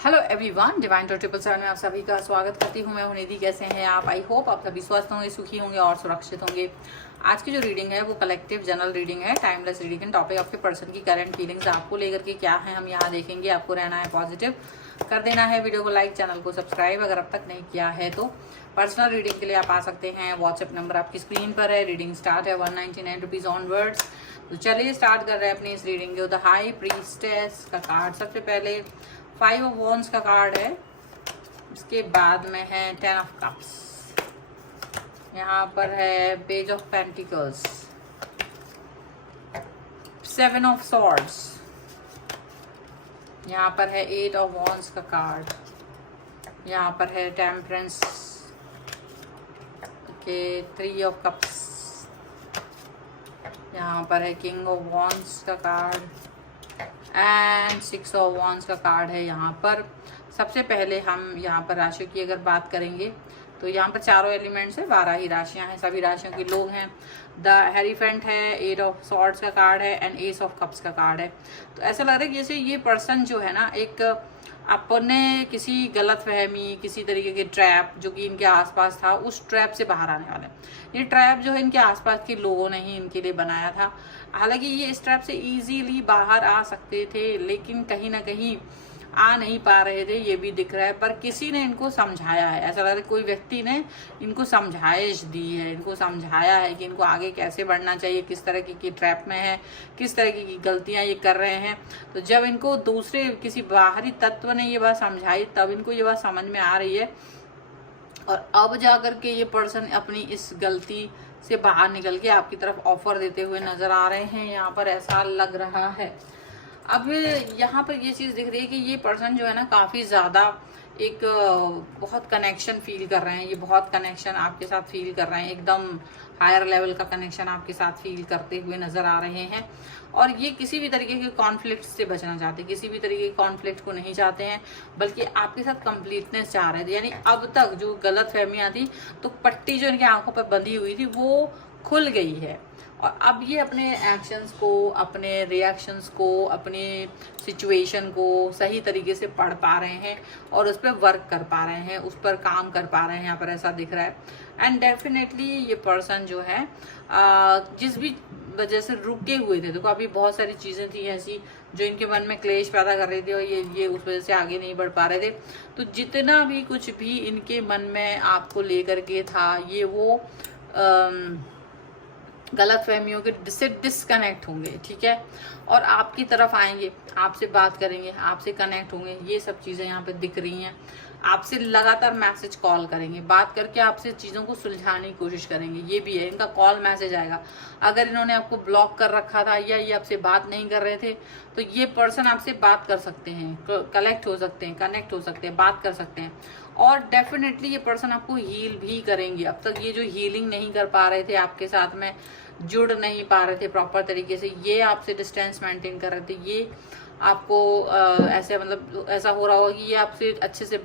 Hello everyone, divine 777 में आप सभी का स्वागत करती हूँ। मैं हूं निधि। कैसे हैं आप? आई होप आप सभी स्वस्थ होंगे, सुखी होंगे और सुरक्षित होंगे। आज की जो रीडिंग है वो कलेक्टिव जनरल रीडिंग है, टाइमलेस रीडिंग है। टॉपिक आपके पर्सन की करंट फीलिंग्स आपको लेकर के क्या है हम यहाँ देखेंगे। आपको रहना है पॉजिटिव, कर देना है वीडियो को लाइक, चैनल को सब्सक्राइब अगर अब तक नहीं किया है तो। पर्सनल रीडिंग के लिए आप आ सकते हैं, व्हाट्सएप नंबर आपकी स्क्रीन पर है। रीडिंग स्टार्ट है 199 रुपीज ऑनवर्ड्स। तो चलिए स्टार्ट कर रहे हैं अपनी इस रीडिंग को। द हाई प्रीस्टेस का कार्ड सबसे पहले, 5 ऑफ वॉन्ड्स का कार्ड है, इसके बाद में है 10 ऑफ कप्स, यहाँ पर है page of pentacles, 7 of swords, यहाँ पर है 8 ऑफ वॉन्ड्स का कार्ड, यहाँ पर है टेम्परेंस के 3 ऑफ कप्स, यहाँ पर है किंग ऑफ वॉन्ड्स का कार्ड एंड 6 ऑफ वॉन्ड्स का कार्ड है यहाँ पर। सबसे पहले हम यहाँ पर राशियों की अगर बात करेंगे तो यहाँ पर चारों एलिमेंट्स है, 12 ही राशियाँ हैं, सभी राशियों के लोग हैं। द हेरीफेंट है, 8 ऑफ सॉर्ड्स का कार्ड है एंड एस ऑफ कप्स का कार्ड है। तो ऐसा लग रहा है कि जैसे ये पर्सन जो है ना, एक अपने किसी गलतफहमी, किसी तरीके के ट्रैप जो कि इनके आसपास था, उस ट्रैप से बाहर आने वाले। ये ट्रैप जो है इनके आसपास के लोगों ने ही इनके लिए बनाया था। हालांकि ये इस ट्रैप से इजीली बाहर आ सकते थे, लेकिन कहीं ना कहीं आ नहीं पा रहे थे, ये भी दिख रहा है। पर किसी ने इनको समझाया है, ऐसा लग रहा है कोई व्यक्ति ने इनको समझाइश दी है, इनको समझाया है कि इनको आगे कैसे बढ़ना चाहिए, किस तरह की ट्रैप में है, किस तरह की गलतियां ये कर रहे हैं। तो जब इनको दूसरे किसी बाहरी तत्व ने ये बात समझाई, तब इनको ये बात समझ में आ रही है और अब जाकर के ये पर्सन अपनी इस गलती से बाहर निकल के आपकी तरफ ऑफर देते हुए नजर आ रहे हैं, यहाँ पर ऐसा लग रहा है। अब यहाँ पर ये चीज़ दिख रही है कि ये पर्सन जो है ना, काफ़ी ज़्यादा एक बहुत कनेक्शन फील कर रहे हैं। ये बहुत कनेक्शन आपके साथ फील कर रहे हैं, एकदम हायर लेवल का कनेक्शन आपके साथ फील करते हुए नजर आ रहे हैं। और ये किसी भी तरीके के कॉन्फ्लिक्ट से बचना चाहते हैं, किसी भी तरीके के कॉन्फ्लिक्ट को नहीं चाहते हैं, बल्कि आपके साथ कंप्लीटनेस चाह रहे थे। यानी अब तक जो गलत फहमियाँ थी, तो पट्टी जो इनकी आंखों पर बंधी हुई थी वो खुल गई है। और अब ये अपने एक्शंस को, अपने रिएक्शंस को, अपने सिचुएशन को सही तरीके से पढ़ पा रहे हैं और उस पर वर्क कर पा रहे हैं, उस पर काम कर पा रहे हैं, यहाँ पर ऐसा दिख रहा है। एंड डेफिनेटली ये पर्सन जो है जिस भी वजह से रुके हुए थे, देखो अभी बहुत सारी चीज़ें थी ऐसी जो इनके मन में क्लेश पैदा कर रही थी और ये उस वजह से आगे नहीं बढ़ पा रहे थे। तो जितना भी कुछ भी इनके मन में आपको लेकर के था, ये वो गलत फहमियों के से डिस्कनेक्ट होंगे, ठीक है, और आपकी तरफ आएंगे, आपसे बात करेंगे, आपसे कनेक्ट होंगे। ये सब चीज़ें यहाँ पे दिख रही हैं। आपसे लगातार मैसेज कॉल करेंगे, बात करके आपसे चीज़ों को सुलझाने की कोशिश करेंगे। ये भी है, इनका कॉल मैसेज आएगा। अगर इन्होंने आपको ब्लॉक कर रखा था या ये आपसे बात नहीं कर रहे थे, तो ये पर्सन आपसे बात कर सकते हैं, कलेक्ट हो सकते हैं, कनेक्ट हो सकते हैं, बात कर सकते हैं। और डेफिनेटली ये पर्सन आपको हील भी करेंगे। अब तक ये जो हीलिंग नहीं कर पा रहे थे, आपके साथ में जुड़ नहीं पा रहे थे प्रॉपर तरीके से, ये आपसे डिस्टेंस मेंटेन कर रहे थे, ये आपको ऐसे मतलब ऐसा हो रहा होगा कि ये आपसे अच्छे से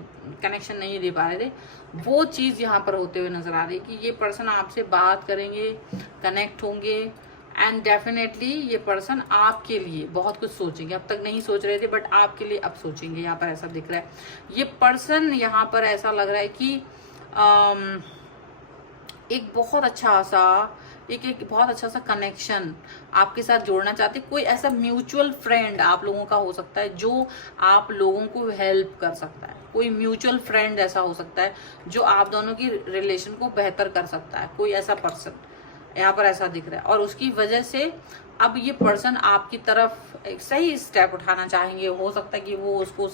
कनेक्शन नहीं दे पा रहे थे, वो चीज़ यहाँ पर होते हुए नजर आ रही है कि ये पर्सन आपसे बात करेंगे, कनेक्ट होंगे एंड डेफिनेटली ये पर्सन आपके लिए बहुत कुछ सोचेंगे। अब तक नहीं सोच रहे थे बट आपके लिए अब सोचेंगे, यहाँ पर ऐसा दिख रहा है। ये पर्सन यहाँ पर ऐसा लग रहा है कि एक बहुत अच्छा सा एक बहुत अच्छा सा कनेक्शन आपके साथ जोड़ना चाहते। कोई ऐसा म्यूचुअल फ्रेंड आप लोगों का हो सकता है जो आप लोगों को हेल्प कर सकता है। कोई म्यूचुअल फ्रेंड ऐसा हो सकता है जो आप दोनों की रिलेशन को बेहतर कर सकता है। कोई ऐसा पर्सन यहाँ पर ऐसा दिख रहा है और उसकी वजह से अब ये पर्सन आपकी तरफ एक सही स्टेप उठाना चाहेंगे। हो सकता है कि वो उसको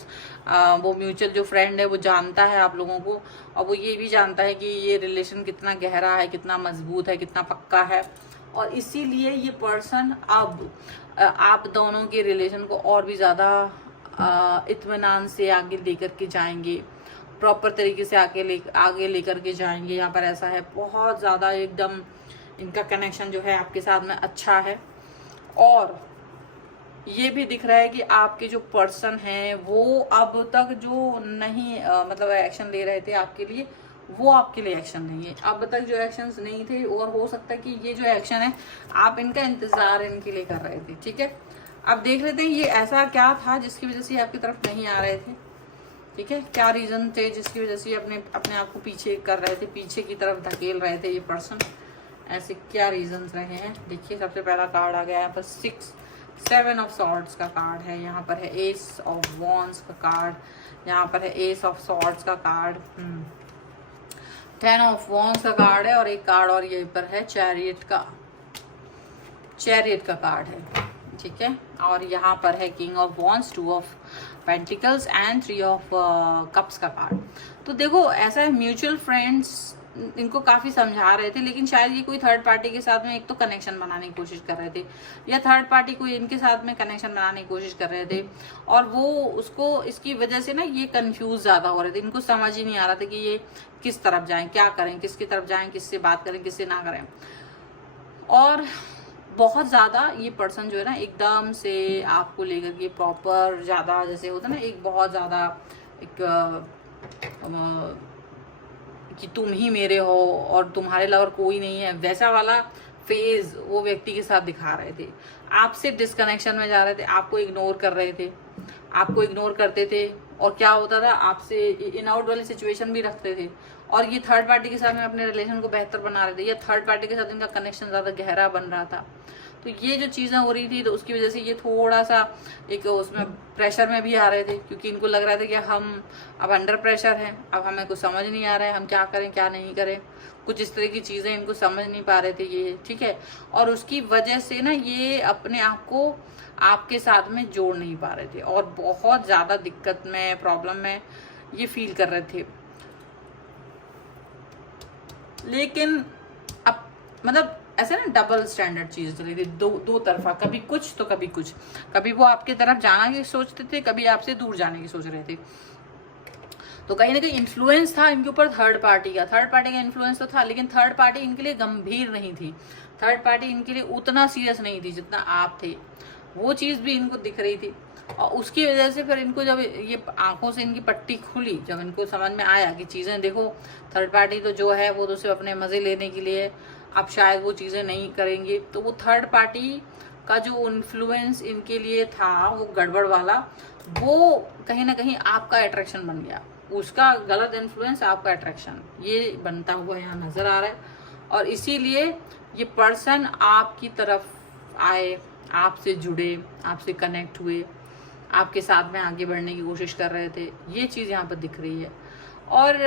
वो म्यूचुअल जो फ्रेंड है वो जानता है आप लोगों को, और वो ये भी जानता है कि ये रिलेशन कितना गहरा है, कितना मजबूत है, कितना पक्का है। और इसीलिए ये पर्सन अब आप दोनों के रिलेशन को और भी ज़्यादा इत्मीनान से आगे लेकर के जाएंगे, प्रॉपर तरीके से आगे लेकर के जाएंगे। यहाँ पर ऐसा है, बहुत ज़्यादा एकदम इनका कनेक्शन जो है आपके साथ में अच्छा है। और ये भी दिख रहा है कि आपके जो पर्सन हैं वो अब तक जो नहीं मतलब एक्शन ले रहे थे आपके लिए, वो आपके लिए एक्शन नहीं है। अब तक जो एक्शंस नहीं थे, और हो सकता है कि ये जो एक्शन है आप इनका इंतजार इनके लिए कर रहे थे, ठीक है। अब देख लेते हैं ये ऐसा क्या था जिसकी वजह से आपकी तरफ नहीं आ रहे थे। ठीक है, क्या रीजन थे जिसकी वजह से ये अपने आप को पीछे कर रहे थे, पीछे की तरफ धकेल रहे थे ये पर्सन, ऐसे क्या रीजंस रहे हैं। देखिए सबसे पहला कार्ड आ गया यहाँ पर 7 ऑफ सॉर्ड्स का कार्ड है, यहाँ पर है एस ऑफ वॉन्ड्स का कार्ड, यहाँ पर है एस ऑफ सॉर्ड्स का कार्ड, 10 ऑफ वॉन्ड्स का कार्ड है, और एक कार्ड और यहीं पर है चैरियट का कार्ड है, ठीक है। और यहाँ पर है king of wands, 2 of pentacles and 3 of cups का कार्ड। तो देखो ऐसा है, म्यूचुअल फ्रेंड्स इनको काफ़ी समझा रहे थे, लेकिन शायद ये कोई थर्ड पार्टी के साथ में एक तो कनेक्शन बनाने की कोशिश कर रहे थे, या थर्ड पार्टी कोई इनके साथ में कनेक्शन बनाने की कोशिश कर रहे थे, और वो उसको इसकी वजह से ना ये कंफ्यूज ज़्यादा हो रहे थे, इनको समझ ही नहीं आ रहा था कि ये किस तरफ जाएं, क्या करें, किसकी तरफ जाएं, किससे बात करें, किससे ना करें। और बहुत ज़्यादा ये पर्सन जो है ना एकदम से आपको लेकर के प्रॉपर ज़्यादा जैसे होता है ना, एक बहुत ज़्यादा एक कि तुम ही मेरे हो और तुम्हारे लवर कोई नहीं है, वैसा वाला फेज वो व्यक्ति के साथ दिखा रहे थे। आपसे डिस्कनेक्शन में जा रहे थे, आपको इग्नोर कर रहे थे, आपको इग्नोर करते थे, और क्या होता था आपसे इन आउट वाली सिचुएशन भी रखते थे, और ये थर्ड पार्टी के साथ में अपने रिलेशन को बेहतर बना रहे थे, या थर्ड पार्टी के साथ इनका कनेक्शन ज़्यादा गहरा बन रहा था। तो ये जो चीज़ें हो रही थी, तो उसकी वजह से ये थोड़ा सा एक उसमें प्रेशर में भी आ रहे थे, क्योंकि इनको लग रहा था कि हम अब अंडर प्रेशर हैं, अब हमें कुछ समझ नहीं आ रहा है, हम क्या करें क्या नहीं करें, कुछ इस तरह की चीज़ें इनको समझ नहीं पा रहे थे ये, ठीक है। और उसकी वजह से ना ये अपने आप को आपके साथ में जोड़ नहीं पा रहे थे, और बहुत ज़्यादा दिक्कत में, प्रॉब्लम में ये फील कर रहे थे। लेकिन अब मतलब ऐसे ना डबल स्टैंडर्ड चीज़ चली थी, दो तरफा, कभी कुछ तो कभी कुछ, कभी वो आपके तरफ जाना की सोचते थे, कभी आपसे दूर जाने की सोच रहे थे। तो कहीं ना कहीं इन्फ्लुएंस था इनके ऊपर थर्ड पार्टी का इन्फ्लुएंस तो था, लेकिन थर्ड पार्टी इनके लिए गंभीर नहीं थी, थर्ड पार्टी इनके लिए उतना सीरियस नहीं थी जितना आप थे, वो चीज़ भी इनको दिख रही थी। और उसकी वजह से फिर इनको जब ये आंखों से इनकी पट्टी खुली, जब इनको समझ में आया कि चीज़ें देखो थर्ड पार्टी तो जो है वो तो सिर्फ अपने मज़े लेने के लिए, अब शायद वो चीज़ें नहीं करेंगे, तो वो थर्ड पार्टी का जो इन्फ्लुएंस इनके लिए था वो गड़बड़ वाला, वो कहीं ना कहीं आपका अट्रैक्शन बन गया, उसका गलत इन्फ्लुएंस आपका अट्रैक्शन ये बनता हुआ यहाँ नज़र आ रहा है। और इसीलिए ये पर्सन आपकी तरफ आए, आपसे जुड़े, आपसे कनेक्ट हुए, आपके साथ में आगे बढ़ने की कोशिश कर रहे थे, ये चीज़ यहाँ पर दिख रही है। और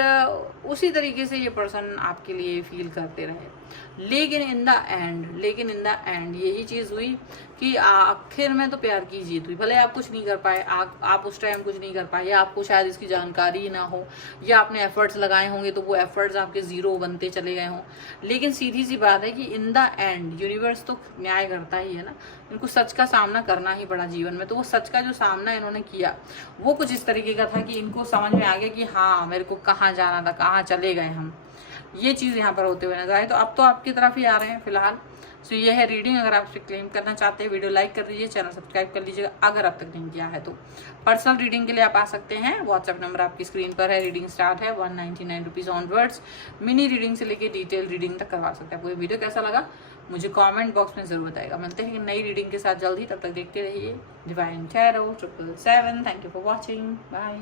उसी तरीके से ये पर्सन आपके लिए फील करते रहे, लेकिन इन द एंड यही चीज़ हुई कि आखिर में तो प्यार की जीत हुई। भले आप कुछ नहीं कर पाए, आप उस टाइम कुछ नहीं कर पाए, या आपको शायद इसकी जानकारी ना हो, या आपने एफर्ट्स लगाए होंगे तो वो एफर्ट्स आपके ज़ीरो बनते चले गए हों, लेकिन सीधी सी बात है कि इन द एंड यूनिवर्स तो न्याय करता ही है ना, इनको सच का सामना करना ही पड़ा जीवन में। तो वो सच का जो सामना इन्होंने किया वो कुछ इस तरीके का था कि इनको समझ में आ गया कि हाँ मेरे को कहाँ जाना था, कहाँ चले गए हम, ये चीज़ यहाँ पर होते हुए नजर आए। तो अब तो आपकी तरफ ही आ रहे हैं फिलहाल। सो ये है रीडिंग, अगर आप क्लेम करना चाहते हैं वीडियो लाइक कर दीजिए, चैनल सब्सक्राइब कर लीजिएगा अगर अब तक नहीं किया है। तो पर्सनल रीडिंग के लिए आप आ सकते हैं, व्हाट्सएप नंबर आपकी स्क्रीन पर है, रीडिंग स्टार्ट है 199 रुपीज़ ऑनवर्ड्स, मिनी रीडिंग से लेके डिटेल रीडिंग तक करवा सकते हैं। आपको ये वीडियो कैसा लगा मुझे कमेंट बॉक्स में जरूर बताएगा। मिलते हैं नई रीडिंग के साथ जल्दी, तब तक देखते रहिए divine tarot 777। Thank you for watching, bye.